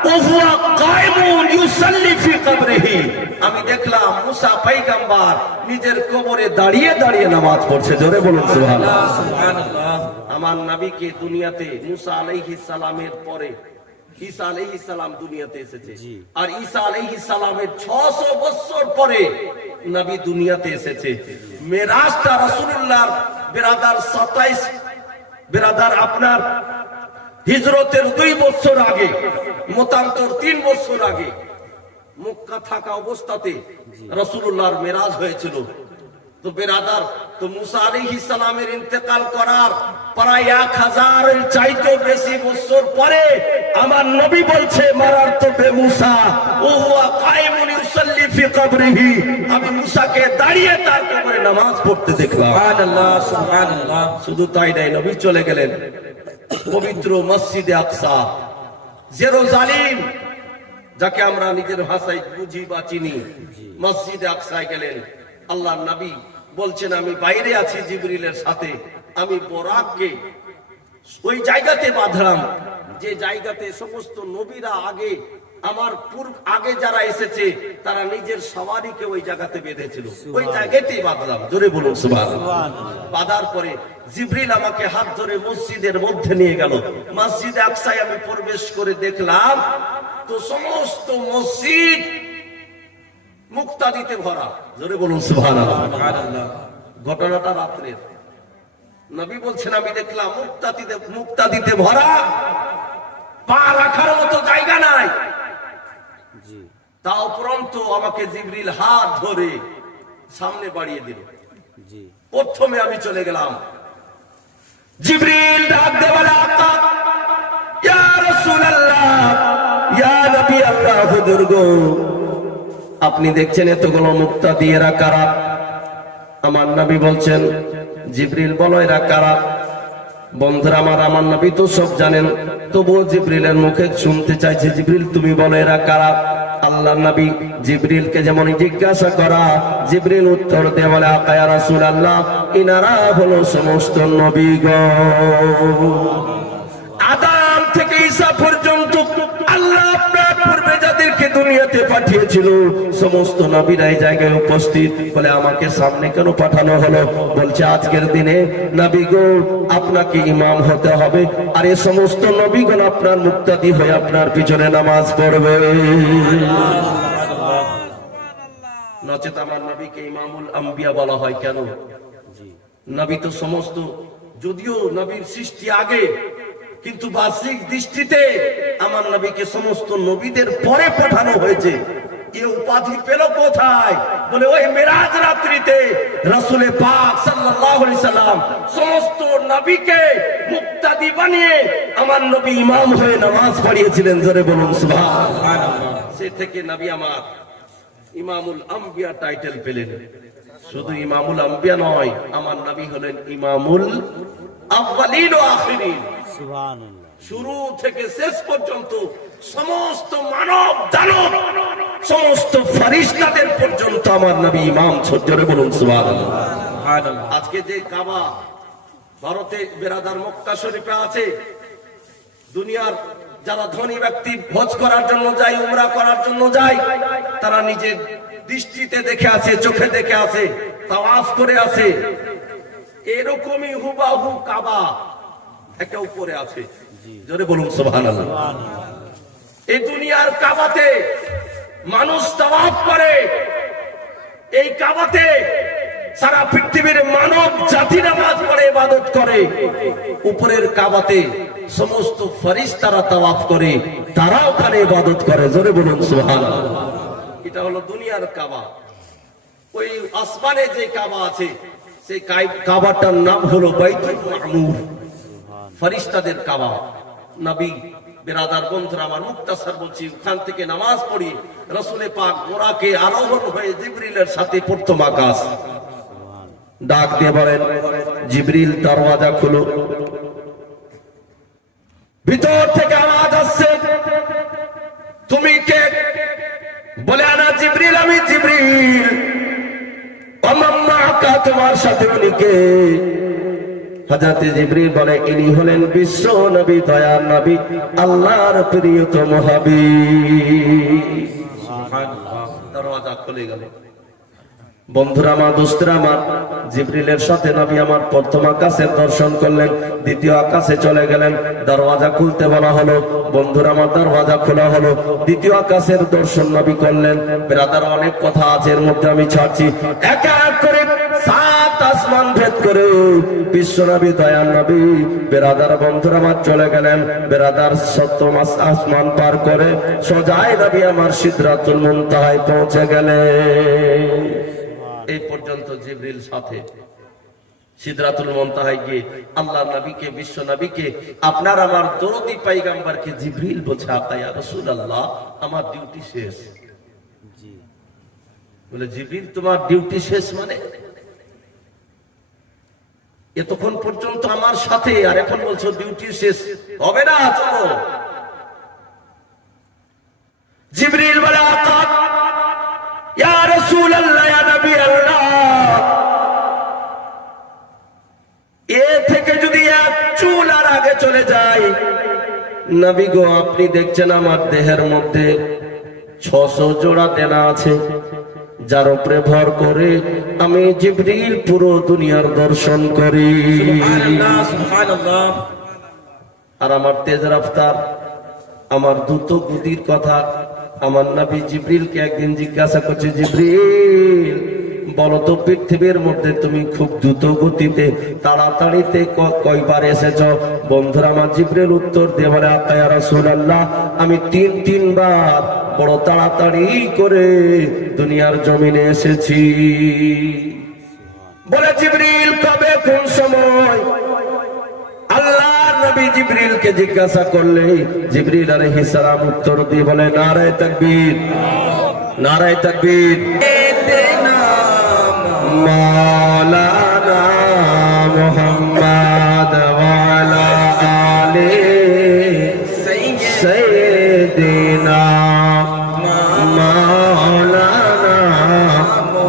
ওয়া কায়মুন ইউসাল্লি ফি কবরিহি, আমি দেখলাম মুসা পয়গম্বর নিজের কবরে দাঁড়িয়ে দাঁড়িয়ে নামাজ পড়ছে। জোরে বলুন সুবহানাল্লাহ। আমার নবীকে দুনিয়াতে মুসা আলাইহিস সালামের পরে ঈসা আলাইহিস সালাম দুনিয়াতে এসেছে, আর ঈসা আলাইহিস সালামের 600 বছর পরে নবী দুনিয়াতে এসেছে। মেরাজটা রাসূলুল্লাহর বিরাদার 27 বিরাদার আপনার হিজরতের 2 বছর আগে, মতান্তর 3 বছর আগে মক্কা থাকা অবস্থাতে রাসূলুল্লাহর মেরাজ হয়েছিল। তো বিরাদার, তো মুসা আলাইহিস সালামের ইন্তেকাল করার প্রায় 1000 এর চাইতে বেশি বছর পরে আমার নবী বলছে মারারতু বিমুসা ওয়া হুয়া কায়মুন ইউসাল্লি ফি কবরিহি, আমি মুসাকে দাঁড়িয়ে তার কবরে নামাজ পড়তে দেখলাম। সুবহানাল্লাহ সুবহানাল্লাহ। শুধু তাই নয়, নবী চলে গেলেন পবিত্র মসজিদে আকসা, জেরুজালেম, যাকে আমরা নিজের ভাষায় বুঝি বা চিনি। মসজিদে আকসায় গেলেন। আল্লাহর নবী বলছেন আমি বাইরে আছি জিবরিলের সাথে, আমি বোরাককে ওই জায়গাতে বাঁধলাম যে জায়গাতে সমস্ত নবীরা আগে, আমার পূর্ব আগে যারা এসেছে তারা নিজের সওয়ারিকে ওই জায়গাতে বেঁধেছিল, ওই জায়গাতেই বাঁধলাম। জোরে বলুন সুবহানাল্লাহ। বাঁধার পরে জিবরিল আমাকে হাত ধরে মসজিদের মধ্যে নিয়ে গেল। মসজিদে আকসায় আমি প্রবেশ করে দেখলাম তো সমস্ত মসজিদ মুক্তাদিতে ভরা। জোরে বলুন সুবহানাল্লাহ। ঘটনাটা রাত্রের, নবী বলছেন আমি দেখলাম মুক্তাদিতে ভরা, পা রাখার মতো জায়গা নাই। তা উপরন্ত আমাকে জিবরিল হাত ধরে সামনে বাড়িয়ে দিল। প্রথমে আমি চলে গেলাম, জিবরিল ডাক দিয়ে বলে আকা ইয়া রাসূলুল্লাহ ইয়া নবী আল্লাহ হুজুর গো, আপনি দেখছেন এতগুলো মুক্তাদিরা কারা? আমার নবী বলছেন জিবরিল বলো এরা কারা? বন্ধুরা আমার নবী তো সব জানেন, তবুও জিবরিলের মুখে শুনতে চাইছে জিবরিল তুমি বলো এরা কারা? আল্লাহর নবী জিবরিলকে যেমন জিজ্ঞাসা করা, জিবরিল উত্তর দিয়ে বলে আকা ইয়া রাসূলুল্লাহ ইনারা হলো সমস্ত নবীগণ। আদম থেকে ঈসা পর্যন্ত আল্লাহ আপনার পূর্বে যাদেরকে দুনিয়াতে পাঠিয়েছিল সমস্ত নবীরা এই জায়গায় উপস্থিত। বলে আমাকে সামনে কেন পাঠানো হলো? বলছে আজকের দিনে নবী গো আপনাকে ইমাম হতে হবে, আর এই সমস্ত নবীগণ আপনার মুক্তাদি হয়ে আপনার পিছনে নামাজ পড়বে। নচেত আমার নবীকে ইমামুল আম্বিয়া বলা হয় কেন? নবী তো সমস্ত, যদিও নবীর সৃষ্টি আগে, কিন্তু বাহ্যিক দৃষ্টিতে আমার নবীকে সমস্ত নবীদের পরে পাঠানো হয়েছে। এই উপাধি পেল কোথায়? বলে ওই মেরাজ রাত্রিতে রাসূলে পাক সাল্লাল্লাহু আলাইহি সাল্লাম সমস্ত নবীকে মুক্তাদি বানিয়ে আমার নবী ইমাম হয়ে নামাজ পড়িয়েছিলেন। জোরে বলুন সুবহানাল্লাহ। সে থেকে নবী আমার ইমামুল আম্বিয়া টাইটেল পেলেন। শুধু ইমামুল আম্বিয়া নয়, আমার নবী হলেন ইমামুল আউয়ালিন ওয়া আখিরিন। সুবহানাল্লাহ। শুরু থেকে শেষ পর্যন্ত সমস্ত মানব দানব সমস্ত ফেরেশতাদের পর্যন্ত আমার নবী ইমাম। জোরে বলুন সুবহানাল্লাহ। আজকে যে কাবা ভারতে বেরাদার মক্কা শরীফে আছে, দুনিয়ার যারা ধনী ব্যক্তি হজ করার জন্য যায়, উমরা করার জন্য যায়, তারা নিজের দৃষ্টিতে দেখে আছে, চোখে দেখে আছে, তাওয়াফ করে আছে। এরকমই হুবাহু কাবা একটা উপরে আছে। জোরে বলুন সুবহানাল্লাহ। এই দুনিয়ার কাবাতে মানুষ তাওয়াফ করে, এই কাবাতে সারা পৃথিবীর মানব জাতি নামাজ পড়ে, ইবাদত করে। উপরের কাবাতে সমস্ত ফেরেশতারা তাওয়াফ করে, তারা ওখানে ইবাদত করে। জোরে বলুন সুবহানাল্লাহ। এটা হলো দুনিয়ার কাবা। ওই আসমানে যে কাবা আছে, সেই কাবাটার নাম হলো বাইতুল মামুর, ফেরেশতাদের কাবা। নবী বেরাদার বন্ধুরা আমার, মুক্তাসার বলছি, ওখান থেকে নামাজ পড়ি রাসূলে পাক গোরাকে আরোহণ হয়ে জিবরিলের সাথে প্রথম আকাশ। ডাক দিয়ে বলেন, জিবরিল দরওয়াজা খুলো। ভিতর থেকে আওয়াজ আসছে, তুমি কে? বলে আনা জিবরিল, আমি জিবরিল। ওমাম্মা কা, তোমার সাথে উনি কে? হযরত জিবরিল বলে, ইনি হলেন বিশ্ব নবী, দয়ার নবী, আল্লাহর প্রিয়তম হাবিব। সুবহানাল্লাহ। দরওয়াজা খুলে গেল। বন্ধুরা আমার, দোস্তরা আমার, জিবরিলের সাথে নবী আমার প্রথম আকাশের দর্শন করলেন, দ্বিতীয় আকাশে চলে গেলেন। দরওয়াজা খুলতে বলা হলো। বন্ধুরা আমার, দরওয়াজা খোলা হলো। দ্বিতীয় আকাশের দর্শন নবী করলেন। বেরাদার অনেক কথা আছে, এর মধ্যে আমি ছাড়ছি। এক এক করে 7 আসমান ভেদ করে বিশ্ব নবী, দয়ার নবী, বেরাদার বন্ধুরা আমার চলে গেলেন। বেরাদার 7ম আসমান পার করে সোজাই নবী আমার সিদরাতুল মুনতাহায় পৌঁছে গেলেন। এই পর্যন্ত জিবরিল সাথে সিদরাতুল মুনতাহায় গিয়ে আল্লাহর নবীকে, বিশ্ব নবীকে, আপনার আমার দরদি পয়গম্বরকে জিবরিল বলছে, আপা ইয়া রাসূলুল্লাহ, আমার ডিউটি শেষ। বলে, জিবরিল তোমার ডিউটি শেষ মানে? এতক্ষণ পর্যন্ত আমার সাথে, আর এখন বলছো ডিউটি শেষ? হবে না, চলো। জিবরিল বলে, আকা ইয়া রাসূলুল্লাহ, ইয়া নবী আল্লাহ, এ থেকে যদি এক চুল আর আগে চলে যায়, নবী গো, আপনি দেখছেন আমার দেহের মধ্যে 600 জোড়া দেনা আছে, যার উপরে ভর করে আমি জিবরিল পুরো দুনিয়ার দর্শন করি। সুবহানাল্লাহ, সুবহানাল্লাহ। আর আমার তেজ রফতার, আমার দ্রুত গতির কথা আমার নবী জিবরিলকে একদিন জিজ্ঞাসা করছে, জিবরিল বলো তো, পৃথিবীর মধ্যে তুমি খুব দ্রুত গতিতে তাড়াতাড়িতে কয়বার এসেছ? বন্ধুরা আমার, জিবরিল উত্তর দিয়ে বলে, আপা ইয়া রাসূলুল্লাহ, আমি 3 বার বড় তাড়াতাড়ি করে দুনিয়ার জমিনে এসেছি। বলে, জিবরিল কবে, কোন সময়? আল্লাহর নবী জিবরিলকে জিজ্ঞাসা করলে জিবরিল আলাইহিস সালাম উত্তর দিয়ে বলে, নারায়ে তাকবীর, নারায়ে তাকবীর। মাওলানা মুহাম্মদ ওয়া আলা আলি সাইয়্যিদিনা মাওলানা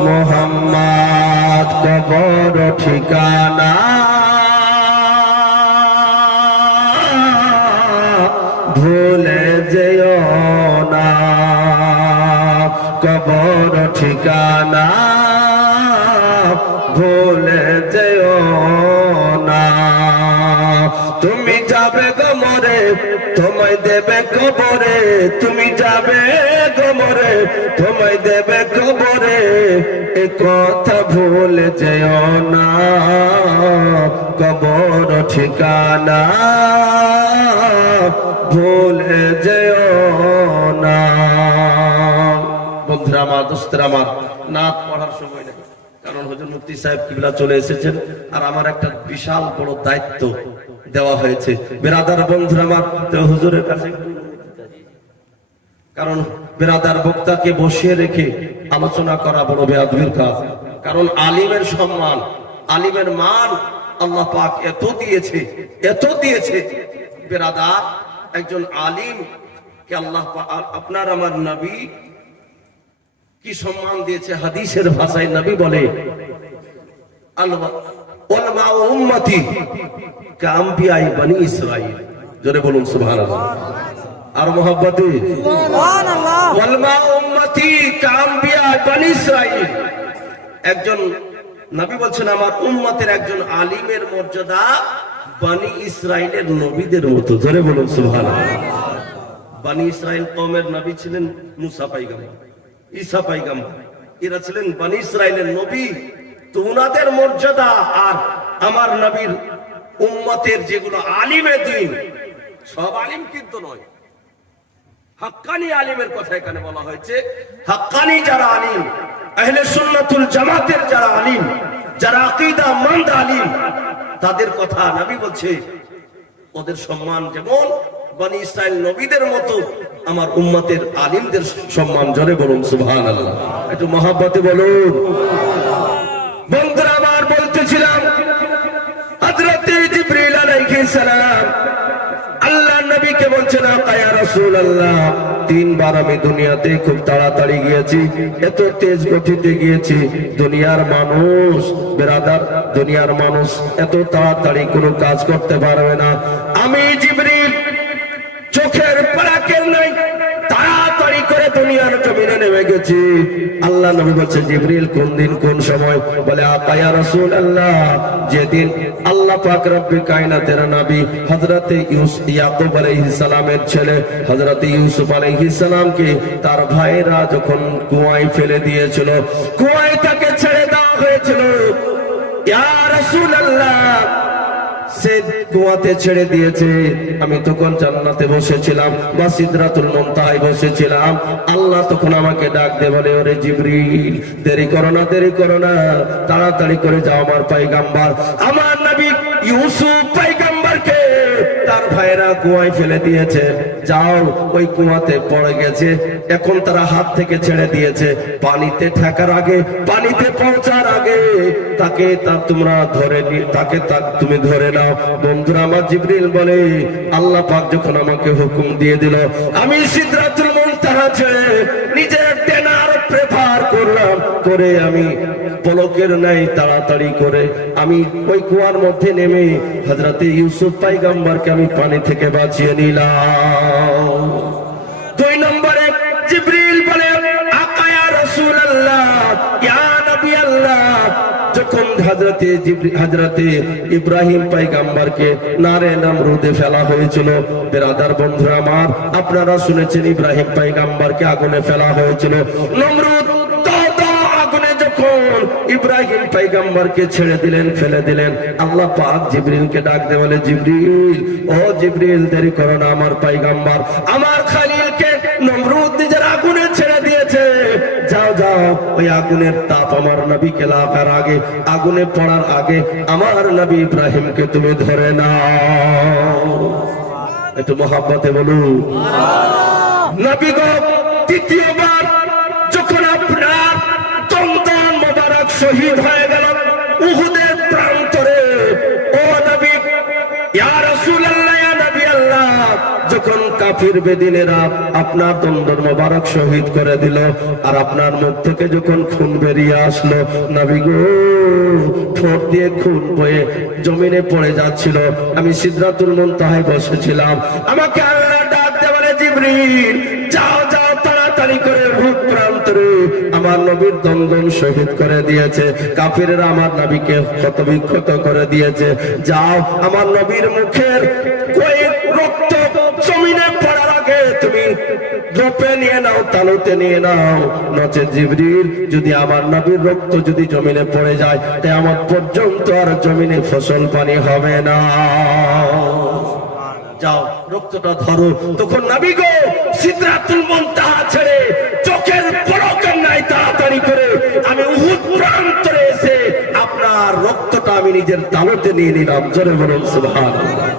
মুহাম্মদ, কবর ঠিকানা ভুলে যেও না, কবর ঠিকানা ভুলে যেও না। তুমি যাবে গো মরে তোমায় দেবে কবরে, তুমি যাবে গো মরে তোমায় দেবে কবরে, এ কথা ভুলে যেও না, কবর ঠিকানা ভুলে যেও না। বন্ধুরা আমার, দোস্তরা আমার, নাত পড়ার সময় নেই, কারণ হুজুর মুফতি সাহেব কিবলা চলে এসেছেন, আর আমার একটা বিশাল বড় দায়িত্ব দেওয়া হয়েছে। বেরাদার বন্ধুরা আমার, হুজুরের কাছে, কারণ বেরাদার বক্তাকে বসিয়ে রেখে আলোচনা করা বড় বেয়াদবির কাজ। কারণ আলিমের সম্মান, আলিমের মান আল্লাহ পাক এত দিয়েছে, এত দিয়েছে। বেরাদার, একজন আলিম কে আল্লাহ পাক, আপনার আমার নবী কি সম্মান দিয়েছে। হাদিসের ভাষায় নবী বলে, উলামা উম্মতি কাম্বিয়াই বনি ইসরাইল। জোরে বলুন সুবহানাল্লাহ। আর মোহাব্বতে সুবহানাল্লাহ। উলামা উম্মতি কাম্বিয়াই বনি ইসরাইল। একজন নবী বলছেন, আমার উম্মতের একজন আলিমের মর্যাদা বনি ইসরাইলের নবীদের মতো। জোরে বলুন সুবহানাল্লাহ। বনি ইসরাইল কওমের নবী ছিলেন মুসা পয়গম্বর, ঈসা পয়গম্বর, এরা ছিলেন বনি ইসরাইলের নবী। তো উনাদের মর্যাদা আর আমার নবীর উম্মতের যেগুলো আলিমে দ্বীন, সব আলিম কিন্তু নয়, হাক্কানি আলিমের কথা এখানে বলা হয়েছে। হাক্কানি যারা আলিম, আহলে সুন্নাতুল জামাতের যারা আলিম, যারা আকীদা মন্দ আলিম, তাদের কথা নবী বলছে, ওদের সম্মান যেমন বনি ইসরাইল নবীদের মতো আমার উম্মতের আলিমদের সম্মান। জোরে বলুন সুবহানাল্লাহ। একটু মহব্বতে বলুন। বন্ধুরা আমার, বলতেছিলাম হযরত জিবরিল আলাইহিস সালাম আল্লাহ নবীকে বলছেন, ইয়া রাসূলুল্লাহ, 3 বার আমি দুনিয়াতে খুব তাড়াতাড়ি গিয়েছি, এত তেজ গতিতে গিয়েছি, দুনিয়ার মানুষ, বেরাদার, দুনিয়ার মানুষ এত তাড়াতাড়ি কোনো কাজ করতে পারবে না। আমি জিবরিল চোখের পলকের নাই তাড়াতাড়ি করে দুনিয়ার জমিনে নেমে গেছি। আল্লাহ নবী বলছেন, জিবরিল কোন দিন কোন সময়? বলে, আপা ইয়া রাসূলুল্লাহ, যেদিন আল্লাহ পাক রব্বে কায়নাতের নবী হযরত ইয়াকুব আলাইহিস সালামের ছেলে হযরত ইউসুফ আলাইহিস সালামকে তার ভাইরা যখন কুয়ায় ফেলে দিয়েছিল, কুয়ায় তাকে ছেড়ে দেওয়া হয়েছিল। ইয়া রাসূলুল্লাহ, সে কুয়াতে ছেড়ে দিয়েছে, আমি তখন জান্নাতে বসেছিলাম বা সিদরাতুল মুনতাহায় বসেছিলাম। আল্লাহ তখন আমাকে ডাক দিয়ে বলে, ওরে জিবরিল, দেরি করো না, দেরি করো না, তাড়াতাড়ি করে যাও আমার পয়গম্বর, আমার নবী ইউসুফ পয়গম্বরকে তার ভাইরা কুয়ায় ফেলে দিয়েছে, যাও ওই কুয়াতে পড়ে গেছে, এখন তারা হাত থেকে ছেড়ে দিয়েছে, পানিতে ঠেকার আগে, পানিতে পৌঁছার আগে তাকে তোমরা ধরে তাকে তুমি ধরে নাও। বন্ধুরা আমার, জিবরিল বলে, আল্লাহ পাক যখন আমাকে হুকুম দিয়ে দিল, আমি সিদরাতুল মুনতাহা ছেড়ে নিজের টেনার প্রেফার করলাম, করে আমি পলকের নাই তাড়াতাড়ি করে আমি ওই কুয়ার মধ্যে নেমে হযরত ইউসুফ পয়গম্বরকে আমি পানি থেকে বাঁচিয়ে নিলাম। 2 নম্বরে জিবরিল বলে, আকা ইয়া রাসূলুল্লাহ, ইয়া নবী আল্লাহ, যখন হযরত ইব্রাহিম পয়গম্বরকে নারে নমরুদে ফেলা হয়েছিল, বেরাদার বন্ধুরা আমার, আপনারা শুনেছেন ইব্রাহিম পয়গম্বরকে আগুনে ফেলা হয়েছিল। নমরুদ আগুনে যখন ইব্রাহিম পয়গম্বরকে ছেড়ে দিলেন, ফেলে দিলেন, আল্লাহ পাক জিবরিলকে ডাক দিয়ে বলে, জিবরিল, ও জিবরিল, দেরি করো না, আমার পয়গম্বর, আমার খলিলকে নমরুদ নিজের আগুনে ছেড়ে দিয়েছে, যাও যাও ওই আগুনের তাপ আমার নবীকে লাগার আগে, আগুনে পড়ার আগে আমার নবী ইব্রাহিমকে তুমি ধরে নাও। একটু মহব্বতে বলুন নবী গো। তৃতীয়বার যখন আপনার দন্দন মোবারক শহীদ হয়ে গেল উহুদের প্রান্তরে, ও নবী, ইয়া রাসূলুল্লাহ, ইয়া নবী আল্লাহ, যখন কাফির বেদিনেরা আপনার দন্দন মোবারক শহীদ করে দিল, আর আপনার মুখ থেকে যখন খুন বেরিয়ে আসলো, নবী গো, ঠোঁট দিয়ে খুন বয়ে জমিনে পড়ে যাচ্ছিল, আমি সিদরাতুল মুনতাহায় বসেছিলাম, আমাকে আল্লাহ ডাক দিয়ে বলে, জিবরিল, যাও যাও, তাড়াতাড়ি করে ভূত প্রান্তরে আমার নবীর দন্দন শহীদ করে দিয়েছে, কাফিরেরা আমার নবীকে ক্ষতবিক্ষত করে দিয়েছে, যাও আমার নবীর মুখের ওই রক্ত জমিনে পড়ার আগে তুমি রূপে নিয়ে নাও, তালুতে নিয়ে নাও, নচেত জিবরিল যদি আমার নবীর রক্ত যদি জমিনে পড়ে যায় কিয়ামত পর্যন্ত আর জমিনে ফসল পানি হবে না। যাও রক্তটা ধরো। তখন নবী গো সিদরাতুল মুনতাহা ছেড়ে চোখের পলকের নাই তাড়াতাড়ি করে আমি উহুদ প্রান্তরে এসে আপনার রক্তটা আমি নিজের তালুতে নিয়ে নিলাম। জোরে বলুন সুবহানাল্লাহ।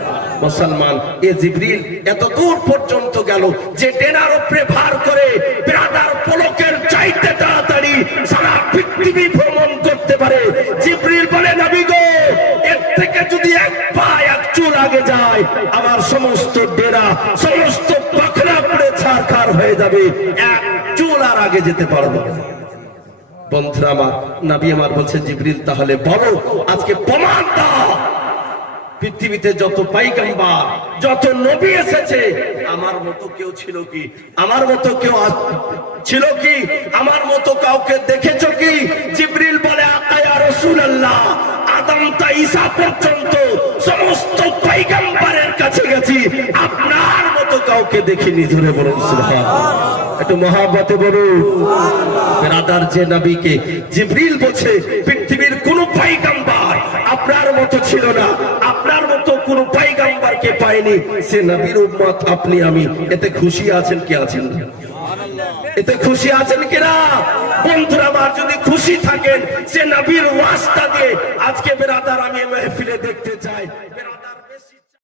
মুসলমান, এ জিবরিল এত দূর পর্যন্ত গেল যে ডেনার উপরে ভার করে ব্রাদার পলকের চাইতে তাড়াতাড়ি সারা পৃথিবী ভ্রমণ করতে পারে। জিবরিল বলে নবী গো এর থেকে যদি এক পা এক চুল আগে যায় আমার সমস্ত ডেরা সমস্ত পাখনা পুড়ে ছারখার হয়ে যাবে, এক চুল আর আগে যেতে পারবো না। বন্ধুরা আমার, নবী আমার বলছে জিবরিল তাহলে বলো আজকে প্রমাণ দাও পৃথিবীতে যত পয়গম্বর যত নবী এসেছে আমার মতো কেউ ছিল কি? আমার মতো কেউ ছিল কি? আমার মতো কাউকে দেখেছো কি? জিবরিল বলে আকা ইয়া রাসূলুল্লাহ, আদম তা ঈসা পর্যন্ত সমস্ত পয়গম্বরের কাছে গেছি, আপনার মতো কাউকে দেখিনি। জোরে বলুন সুবহানাল্লাহ। একটু মহব্বতে বলুন ব্রাদার। যে নবীকে জিবরিল বলছে পৃথিবীর কোন পয়গম্বর আপনার মতো ছিল না, আপনার মতো কোন পয়গম্বরকে পায়নি, সে নবীর উম্মত আপনি আমি। এতে খুশি আছেন কি আছেন না? এতে খুশি আছেন কিনা? বন্ধুরা আমার, যদি খুশি থাকেন সে নবীর ওয়াস্তা দিয়ে আজকে ব্রাদার আমি মেহফিলে দেখতে চাই। ব্রাদার